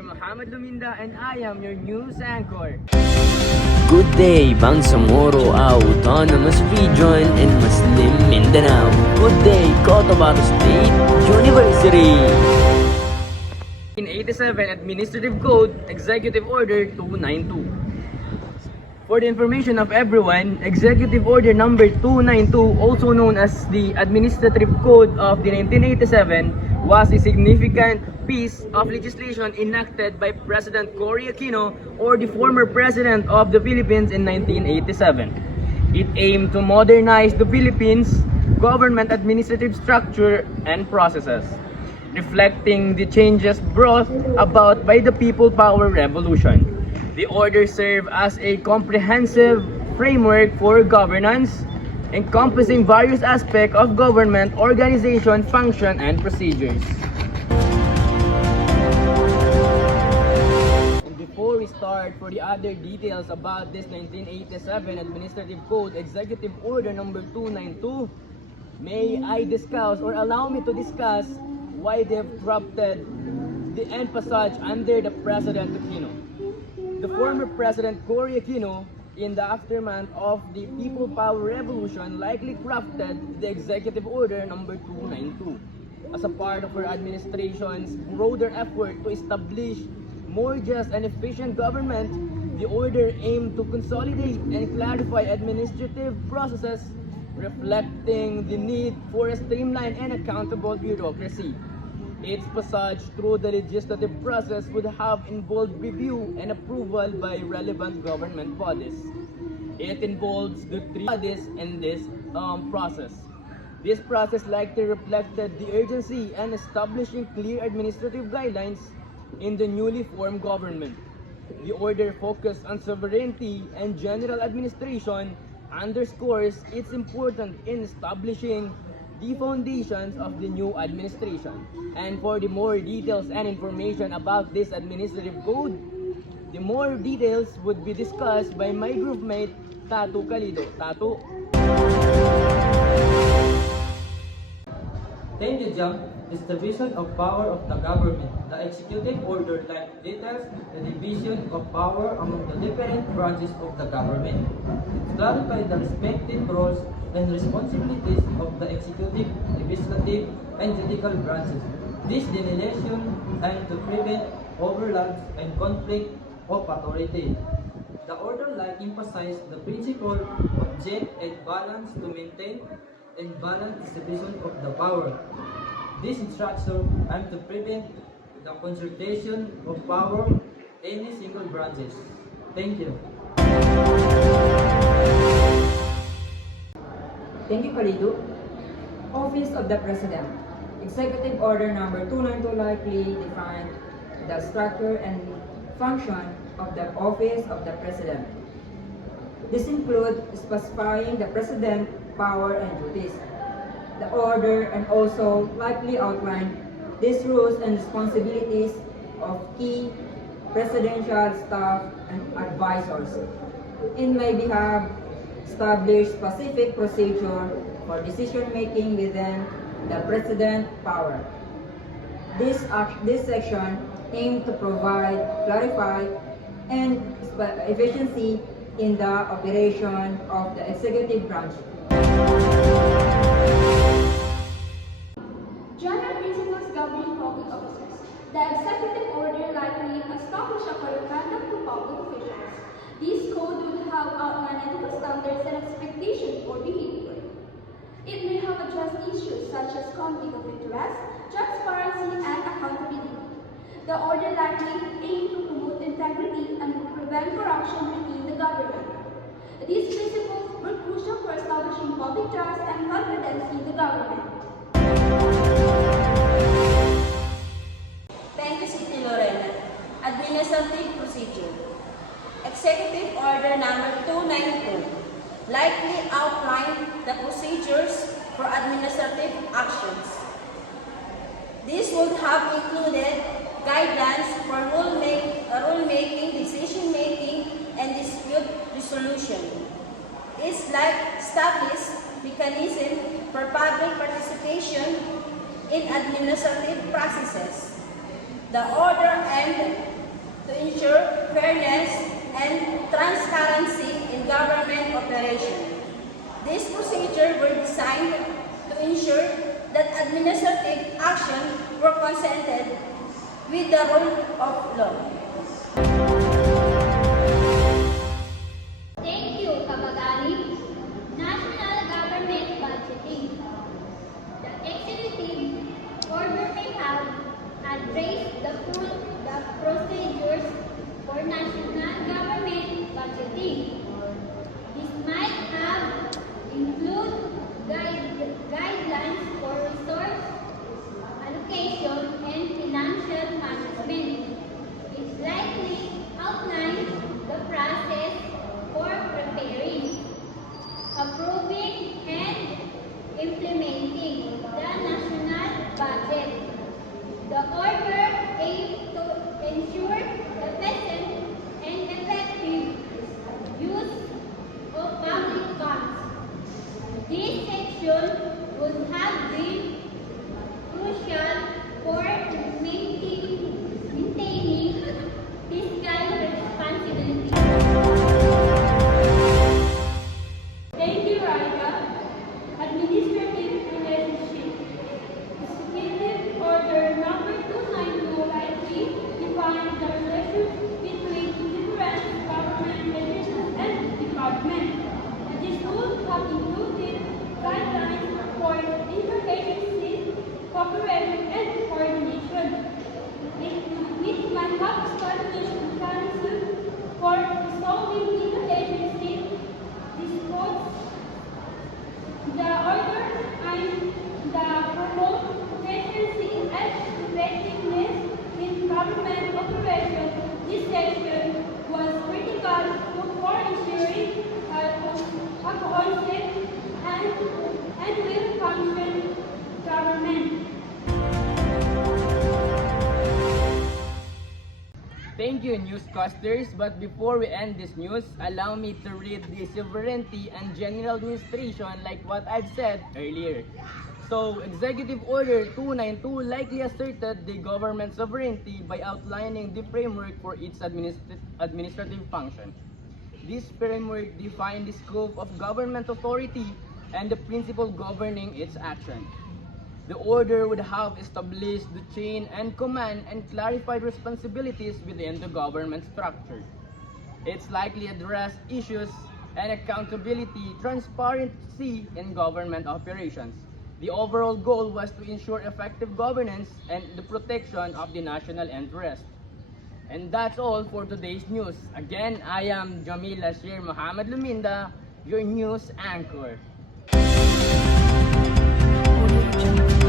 Mr. Muhammad Luminda and I am your news anchor. Good day, Bangsamoro, Autonomous Region, and Muslim Mindanao. Good day, Cotabato State University. 1987 Administrative Code, Executive Order 292. For the information of everyone, Executive Order number 292, also known as the Administrative Code of the 1987, was a significant piece of legislation enacted by President Cory Aquino, or the former President of the Philippines, in 1987. It aimed to modernize the Philippines' government administrative structure and processes, reflecting the changes brought about by the People Power Revolution. The order served as a comprehensive framework for governance, encompassing various aspects of government organization, function, and procedures. And before we start, for the other details about this 1987 Administrative Code Executive Order number 292, may I discuss or allow me to discuss why they've corrupted the passage under the President Aquino. The former President Cory Aquino, in the aftermath of the People Power Revolution, likely crafted the Executive Order number 292 as a part of her administration's broader effort to establish more just and efficient government. The order aimed to consolidate and clarify administrative processes, reflecting the need for a streamlined and accountable bureaucracy. Its passage through the legislative process would have involved review and approval by relevant government bodies. It involves the three bodies in this process. This process likely reflected the urgency and establishing clear administrative guidelines in the newly formed government. The order focused on sovereignty and general administration, underscores its importance in establishing the foundations of the new administration. And for the more details and information about this administrative code, the more details would be discussed by my groupmate, Tatu Calido. Tatu. Thank you, Jam. Distribution of power of the government. The executive order details the division of power among the different branches of the government. It clarifies the respective roles and responsibilities of the executive, legislative, and judicial branches. This delineation aims to prevent overlaps and conflict of authority. The order emphasizes the principle of check and balance to maintain and balanced distribution of the power. This instruction aims to prevent the concentration of power in any single branches. Thank you. Thank you, Kalidu. Office of the President. Executive Order number 292 likely defined the structure and function of the Office of the President. This includes specifying the President's power and duties. The order and also likely outline these rules and responsibilities of key presidential staff and advisors. In my behalf, establish specific procedure for decision-making within the President's power. This section aims to provide, clarify, and efficiency in the operation of the executive branch. General principles governing public officers. The executive order likely establishes a code of conduct to public officials. This code would have outlined ethical standards and expectations for behavior. It may have addressed issues such as conflict of interest, transparency, and accountability. The order likely aimed to promote integrity and prevent corruption within the government. These principles were crucial for establishing public trust and confidence in the government. Thank you, City Lorena. Administrative procedure. Executive Order number 292 likely outlined the procedures for administrative actions. This would have included guidelines for rulemaking, decision-making, and dispute resolution. It established mechanism for public participation in administrative processes. The order aimed fairness and transparency in government operation. This procedure were designed to ensure that administrative action were consistent with the rule of law. Thank you, Kamag-anik. National Government Budgeting. The executive order may have addressed the procedures for national government budgeting. This might have include guidelines for resource allocation and financial management. It likely outlines the process for preparing, approving, and implementing the national budget. The order aims to ensure efficient and effective use of public funds. This section would have been crucial for maintaining fiscal responsibility. Thank you, Raika. Administrative relationship. Executive Order Number 292 likely defines the relations between different government agencies and departments. This would have included guidelines for interagency cooperation and coordination. It might have established mechanisms for resolving interagency disputes. The order aims to promote efficiency and effectiveness in government operations. This section was critical for ensuring a cohesive and well-functioning government. Thank you, newscasters. But before we end this news, allow me to read the sovereignty and general administration like what I've said earlier. So, Executive Order 292 likely asserted the government sovereignty by outlining the framework for its administrative function. This framework defined the scope of government authority and the principle governing its action. The order would have established the chain and command and clarified responsibilities within the government structure. It's likely addressed issues and accountability, transparency in government operations. The overall goal was to ensure effective governance and the protection of the national interest. And that's all for today's news. Again, I am Jamil Ashir Muhammad Luminda, your news anchor. Audio Jungle.